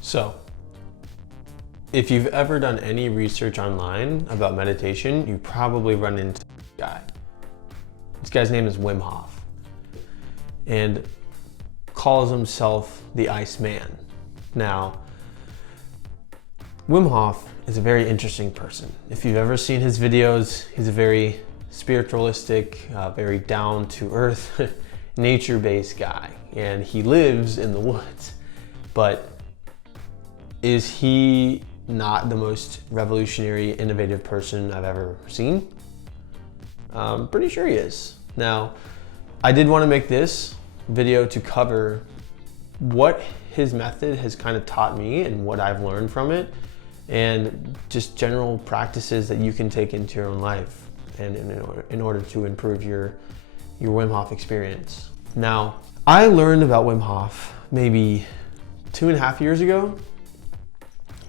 So, if you've ever done any research online about meditation, you probably run into this guy. This guy's name is Wim Hof, and calls himself the Iceman. Now, Wim Hof is a very interesting person. If you've ever seen his videos, he's a very spiritualistic, very down-to-earth, nature-based guy, and he lives in the woods. But is he not the most revolutionary, innovative person I've ever seen? I'm pretty sure he is. Now, I did want to make this video to cover what his method has kind of taught me and what I've learned from it, and just general practices that you can take into your own life and in order to improve your Wim Hof experience. Now, I learned about Wim Hof maybe 2.5 years ago.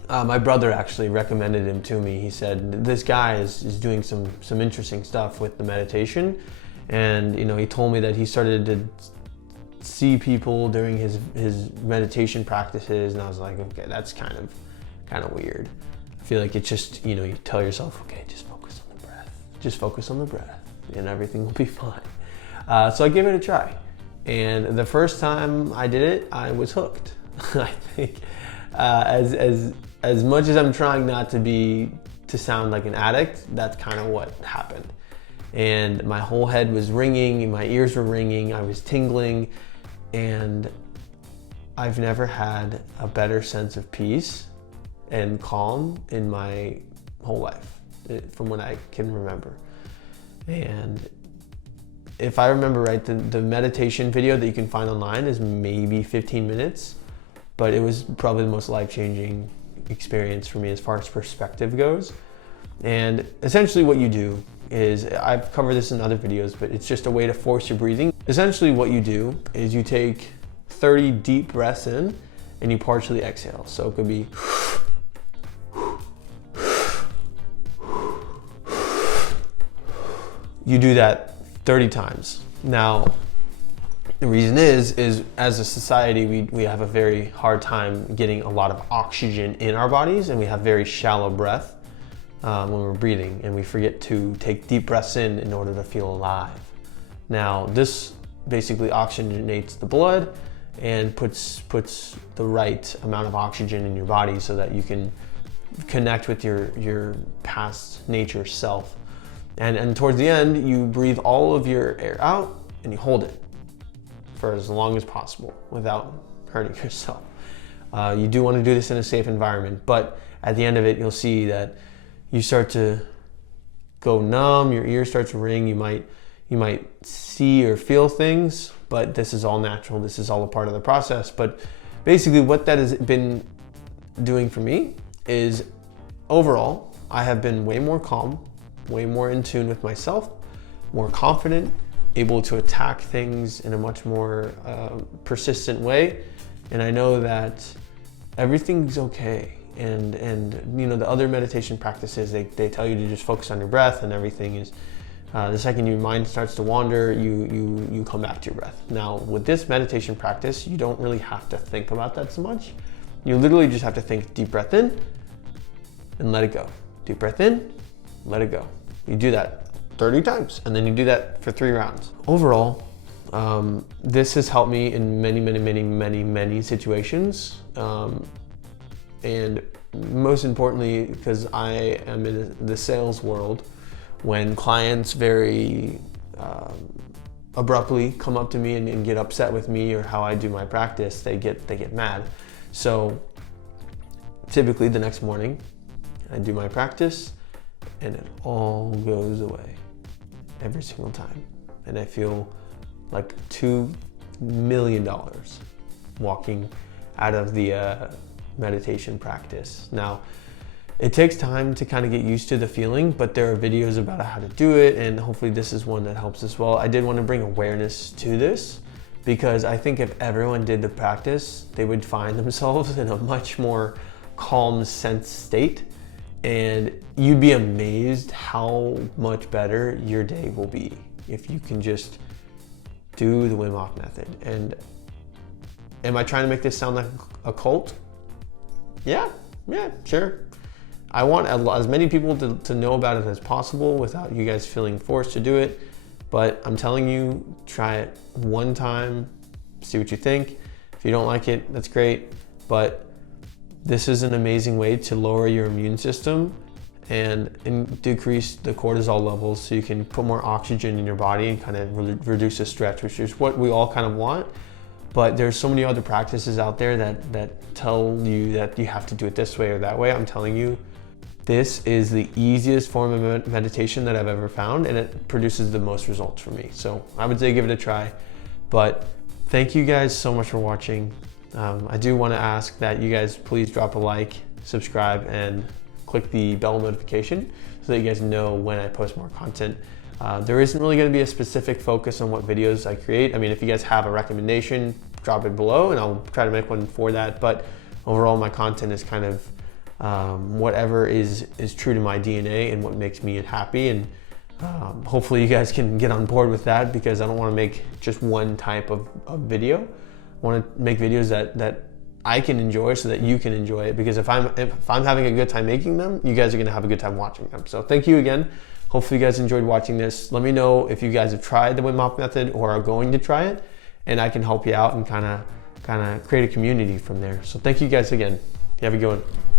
My brother actually recommended him to me. He said, this guy is doing some interesting stuff with the meditation. And he told me that he started to see people during his meditation practices, and I was like, okay, that's kind of weird. I feel like it's just, you tell yourself, okay, just focus on the breath. Just focus on the breath and everything will be fine. So I gave it a try. And the first time I did it, I was hooked. I think as much as I'm trying not to sound like an addict, that's kind of what happened. And my whole head was ringing, my ears were ringing, I was tingling, and I've never had a better sense of peace and calm in my whole life, from what I can remember. And if I remember right, the meditation video that you can find online is maybe 15 minutes, but it was probably the most life-changing experience for me as far as perspective goes. And essentially what you do is, I've covered this in other videos, but it's just a way to force your breathing. Essentially what you do is you take 30 deep breaths in and you partially exhale. So it could be you do that 30 times. Now, the reason is as a society, we have a very hard time getting a lot of oxygen in our bodies, and we have very shallow breath when we're breathing, and we forget to take deep breaths in order to feel alive. Now, this basically oxygenates the blood and puts the right amount of oxygen in your body so that you can connect with your past nature self. And towards the end, you breathe all of your air out and you hold it for as long as possible without hurting yourself. You do want to do this in a safe environment, but at the end of it, you'll see that you start to go numb, your ear starts to ring, you might see or feel things, but this is all natural, this is all a part of the process. But basically what that has been doing for me is, overall, I have been way more calm, way more in tune with myself, more confident, able to attack things in a much more persistent way. And I know that everything's okay. And the other meditation practices, they tell you to just focus on your breath, and everything is, the second your mind starts to wander, you come back to your breath. Now, with this meditation practice, you don't really have to think about that so much. You literally just have to think deep breath in and let it go. Deep breath in, let it go. You do that 30 times, and then you do that for 3 rounds. Overall, this has helped me in many situations. And most importantly, because I am in the sales world, when clients very abruptly come up to me and get upset with me or how I do my practice, they get mad. So typically the next morning, I do my practice and it all goes away every single time. And I feel like $2 million walking out of the meditation practice. Now, it takes time to kind of get used to the feeling, but there are videos about how to do it, and hopefully this is one that helps as well. I did want to bring awareness to this because I think if everyone did the practice, they would find themselves in a much more calm sense state, and you'd be amazed how much better your day will be if you can just do the Wim Hof method. And am I trying to make this sound like a cult? Yeah, sure. I want as many people to know about it as possible without you guys feeling forced to do it. But I'm telling you, try it one time, see what you think. If you don't like it, that's great. But this is an amazing way to lower your immune system and decrease the cortisol levels so you can put more oxygen in your body and kind of reduce the stretch, which is what we all kind of want. But there's so many other practices out there that tell you that you have to do it this way or that way. I'm telling you, this is the easiest form of meditation that I've ever found, and it produces the most results for me. So I would say give it a try. But thank you guys so much for watching. I do want to ask that you guys please drop a like, subscribe, and click the bell notification so that you guys know when I post more content. There isn't really going to be a specific focus on what videos I create. I mean, if you guys have a recommendation, drop it below and I'll try to make one for that. But overall, my content is kind of whatever is true to my DNA and what makes me happy. And hopefully you guys can get on board with that, because I don't want to make just one type of video. I want to make videos that I can enjoy so that you can enjoy it, because if I'm having a good time making them, you guys are going to have a good time watching them. So thank you again. Hopefully you guys enjoyed watching this. Let me know if you guys have tried the Wim Hof method or are going to try it, and I can help you out and kind of create a community from there. So thank you guys again. You have a good one.